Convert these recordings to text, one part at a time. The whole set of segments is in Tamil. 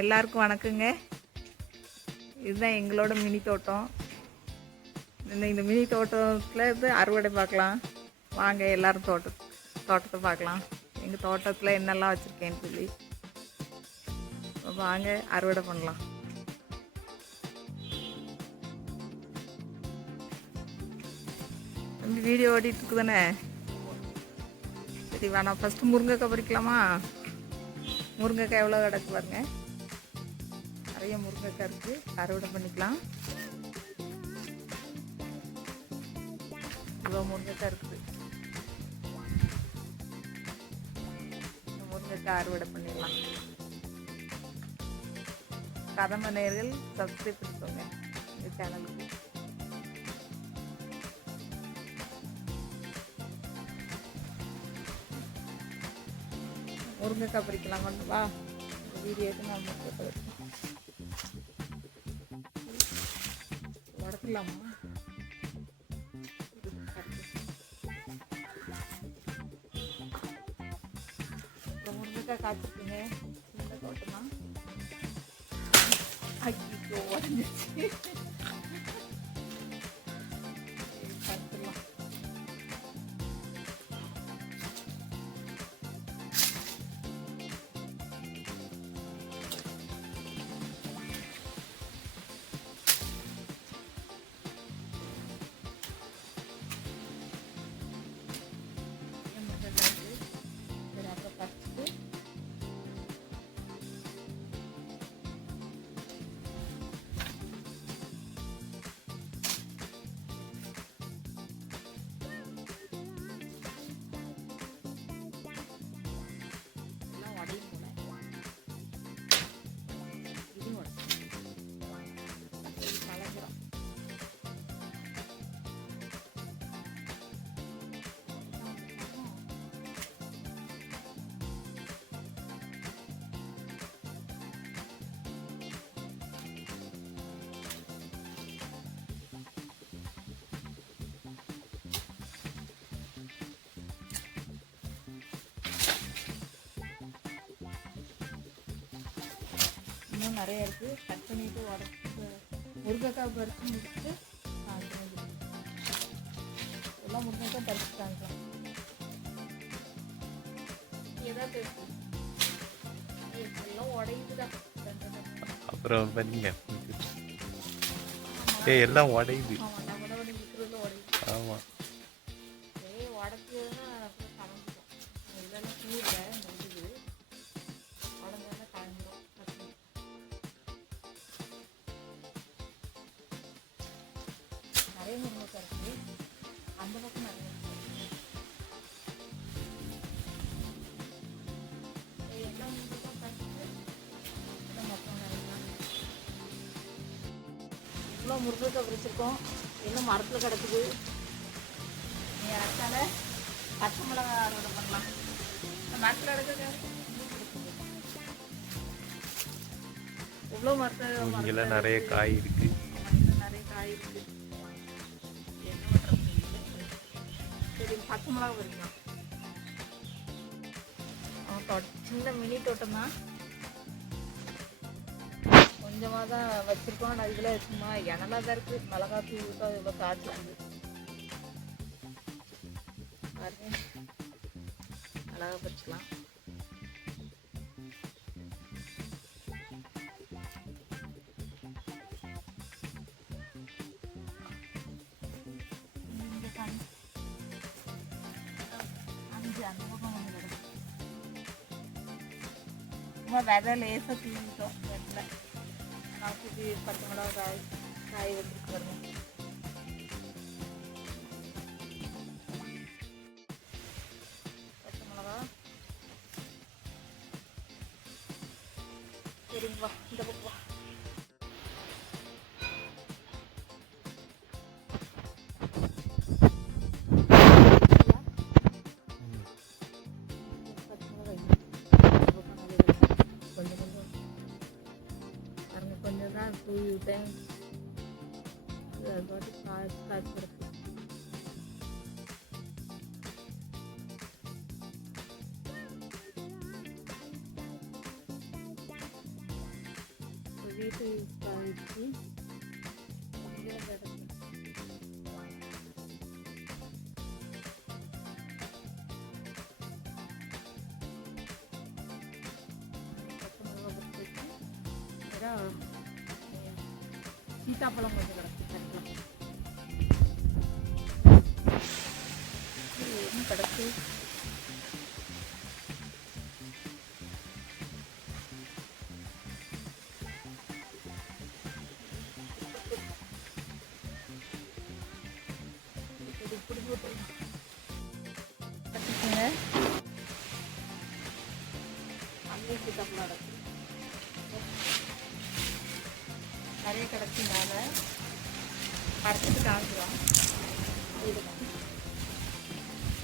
எல்லாருக்கும் வணக்கங்க. இதுதான் எங்களோட மினி தோட்டம். இந்த மினி தோட்டத்தில் இருந்து அறுவடை பார்க்கலாம். வாங்க எல்லோரும் தோட்டத்தை பார்க்கலாம். எங்கள் தோட்டத்தில் என்னெல்லாம் வச்சுருக்கேன்னு சொல்லி வாங்க அறுவடை பண்ணலாம். வீடியோ ஓடிட்டு இருக்கு தானே? சரி வேணாம், ஃபஸ்ட்டு முருங்கைக்காய் பறிக்கலாமா? முருங்கைக்காய் எவ்வளோ கிடக்கு பாருங்க. நிறைய முருங்கைக்காய் இருக்குது, அறுவடை பண்ணிக்கலாம். இவ்வளோ முருங்கைக்காய் இருக்குது. இந்த முருங்கைக்காய் அறுவடை பண்ணிடலாம். கதம்ப நேயர்கள் சப்ஸ்கிரைப் பண்ணிக்கோங்க இந்த சேனலுக்கு. முருங்கைக்காய் பறிக்கலாம். கொண்டு வா, வீடியோக்கு நான் முருங்கைக்காய் உடக்கலாமா? முருங்கைக்காய் காய்ச்சிருக்குங்க. இந்த தோட்டமா ஐயோ உடஞ்சிச்சு. பார்த்துக்கலாம். இன்னும் நிறைய இருக்குது. கட் பண்ணிவிட்டு முருங்கைக்காய் பறித்து முடிச்சுட்டு எல்லாம் முருங்கைக்காய் பறிச்சுட்டாங்க. ஏதாவது எல்லாம் உடையுதுதான். அப்புறம் பண்ணீங்க எல்லாம் உடையுது. ஆமாம், உடச்சதுன்னா கலந்துடும். இதெல்லாம் கூறில் முடிஞ்சுது. உடஞ்சாலும் கலந்துடும். நிறைய முருங்கைக்காய் இருக்குது. அந்த பக்கம் நிறைய எல்லாம் முருங்கைக்காய் பறிச்சுட்டு மொத்தம் நிறையா இவ்வளோ முருங்கைக்காய் பறிச்சிருக்கோம். இன்னும் மரத்தில் கிடக்குது. நீ அரைச்சால பச்சை மிளகா அறுவடை பண்ணலாம். மரத்தில் கிடக்குது. எவ்வளோ மரத்தில் நிறைய காய் இருக்கு. நிறைய காய் இருக்கு. என்ன பண்ணுறது? சரி, பச்சை மிளகா பறிக்கலாம். சின்ன மினி தோட்டம் தான், கொஞ்சமாக தான் வச்சுருக்கோம். ஆனால் இதில் சும்மா இனலாக தான் இருக்குது. மிளகா தூள் இவ்வளோ காய்ச்சிருக்குது பாருங்க. மிளகா பறிச்சுக்கலாம். அந்த பக்கம் கொஞ்சம் கிடக்கு. சும்மா விதை லேசாக தூவிட்டோம். வெட்டில் நாற்பத்தி பச்சை மிளகா காய் வந்துருக்கு பாருங்க. பச்சை மிளகா சரிங்களா? இந்த பக்கம் வா. கொஞ்சம் தான் தூவி விட்டேன். அது பாட்டு காய்ச்சி கிடக்கு. வீட்டு காய்ச்சி இங்கே கிடக்கு. பச்சை மிளகா பறிச்சு வச்சு வேற சீத்தாப்பழம் கொஞ்சம் கிடக்கு தட்டில் என்ன கிடக்கு. இப்படி போட்டு கட்டிக்கோங்க. அங்கேயே சீத்தாப்பழம் கிடக்கு நிறைய கிடச்சி மேலே பறிச்சுட்டு காமிக்கிறோம். இது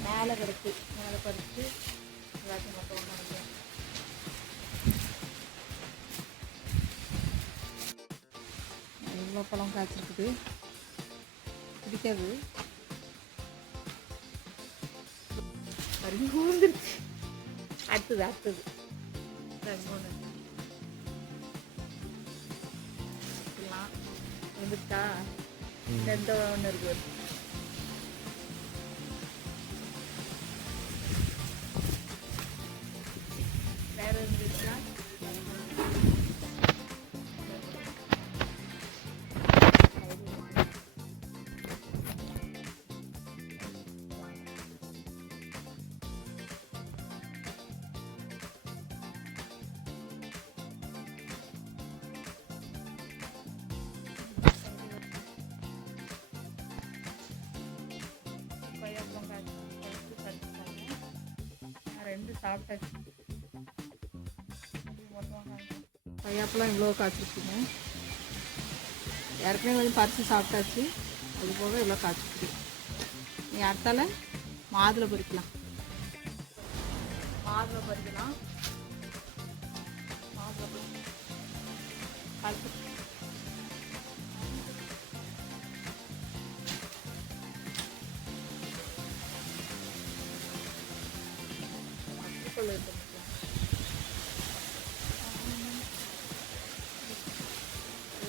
மேலே கிடக்கு மேலே பறித்து எல்லாத்தையும் மட்டும் ஒன்று முடியும். இவ்வளோ பழம் காய்ச்சிருக்குது பிடிக்காது மருந்து ஊந்துருச்சு. அடுத்தது மூணு வந்துட்டா ரெண்டு ஒன்று இருக்குது. வேற இருந்துச்சுன்னா ரெண்டு சாப்பிட்டாச்சு. கொய்யாப்பழம் இவ்வளோ காய்ச்சிருக்குங்க. ஏற்கனவே கொஞ்சம் பறித்து சாப்பிட்டாச்சு. அது போக இவ்வளோ காய்ச்சிருக்கு. நீ அடுத்தால மாதுளை பறிக்கலாம். மாதுளை பறிக்கலாம். மாதுளை பறிச்சு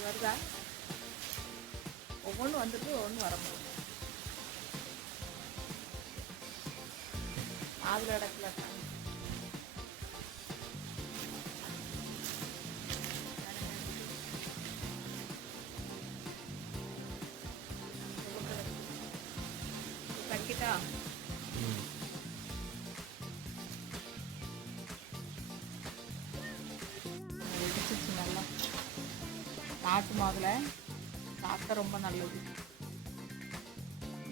வருதா ஒவ்வொன்றும் வந்துட்டு ஒவ்வொன்றும் வர முடியும். அதில் இடத்துல கட்டிக்கிட்டா நல்லா நாட்டு மாதுளை சாப்பிட்டா ரொம்ப நல்லது.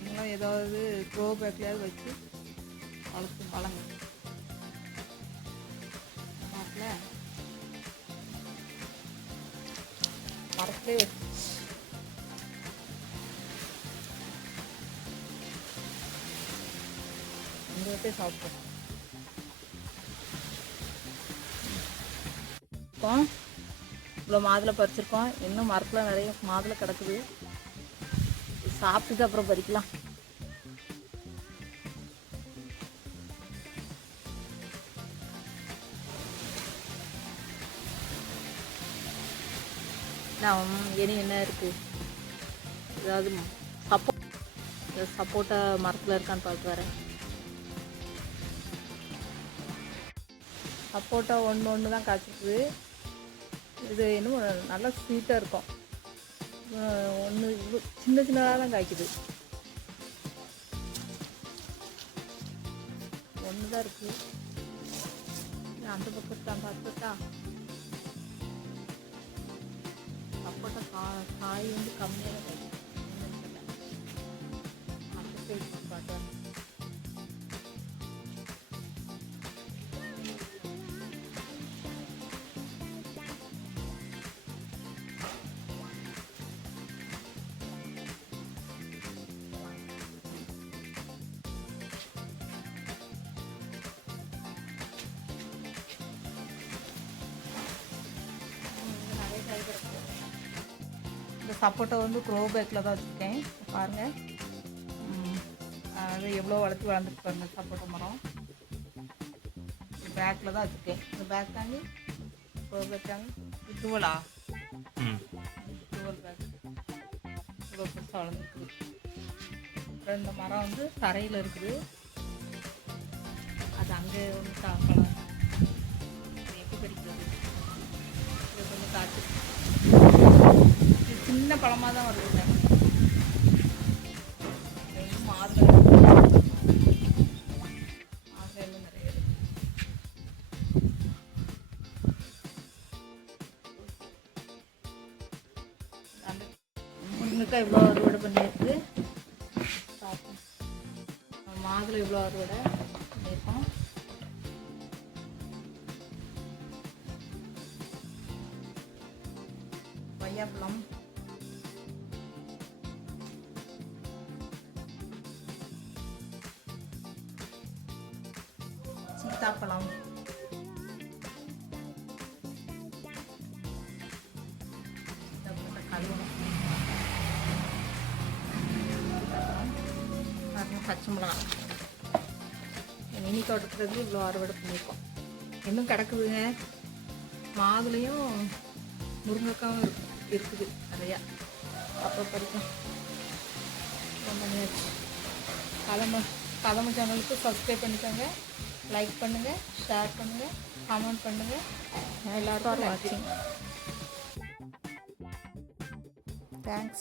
நீங்களும் ஏதாவது க்ரோ பேக்லையாவது வச்சு வளர்த்து வளங்க. நாட்டில் மரத்துலேயே வச்சு இந்த வச்சே சாப்பிட்டோம். இவ்வளோ மாதுளை பறிச்சிருக்கோம். இன்னும் மரத்தில் நிறைய மாதுளை கிடக்குது. சாப்பிட்டுட்டு அப்புறம் பறிக்கலாம். இனி என்ன இருக்குது ஏதாவது சப்போட்டா மரத்தில் இருக்கான்னு பார்த்து வரேன். சப்போட்டா ஒன்று தான் காய்ச்சிருக்குது. இது இன்னும் நல்லா ஸ்வீட்டாக இருக்கும். ஒன்று சின்ன சின்னதாக தான் காய்க்குது. ஒன்று தான் இருக்குது. அந்த பக்கம் பார்த்துட்டா சப்போட்டா காய் வந்து கம்மியாக தான் காய்க்குது. அந்த சைடு பார்த்தேன். இந்த சப்போட்டா வந்து க்ரோ பேக்கில் தான் வச்சுருக்கேன். பாருங்கள் அது எவ்வளோ வளர்ந்துட்டு பாருங்கள். சப்போட்டா மரம் பேக்கில் தான் வச்சுருக்கேன். இந்த பேக் தாங்க க்ரோ பேக் தாங்க இதுவலா பர்பஸ் வளர்ந்துருக்கு. அப்புறம் இந்த மரம் வந்து தரையில் இருக்குது. அது அங்கே ஒன்று பழம் எப்படி பறிக்கிறது, இது கொஞ்சம் காற்று. இது சின்ன பழமாக தான் வருதுங்க. மாதுளை எல்லாம் நிறைய இருக்கு. அந்த முருங்கைக்காய் இவ்வளோ அறுவடை பண்ணியிருக்கு. மாதுளை இவ்வளோ அறுவடை பண்ணியிருக்கோம். கொய்யாப்பழம், சீத்தாப்பழம், கழுவணும், பச்சை மிளகாய். மினி தோட்டத்துலேருந்து இவ்வளோ அறுவடை பண்ணியிருக்கோம். இன்னும் கிடக்குதுங்க. மாதுளையும் முருங்கைக்காவும் இருக்குது நிறையா. அப்போ படிக்கும் பண்ணியாச்சு. கதம்ப சேனலுக்கு சப்ஸ்கிரைப் பண்ணிக்கோங்க, லைக் பண்ணுங்கள், ஷேர் பண்ணுங்கள், கமெண்ட் பண்ணுங்கள். எல்லாருக்கும் வாட்சிங். தேங்க்ஸ்.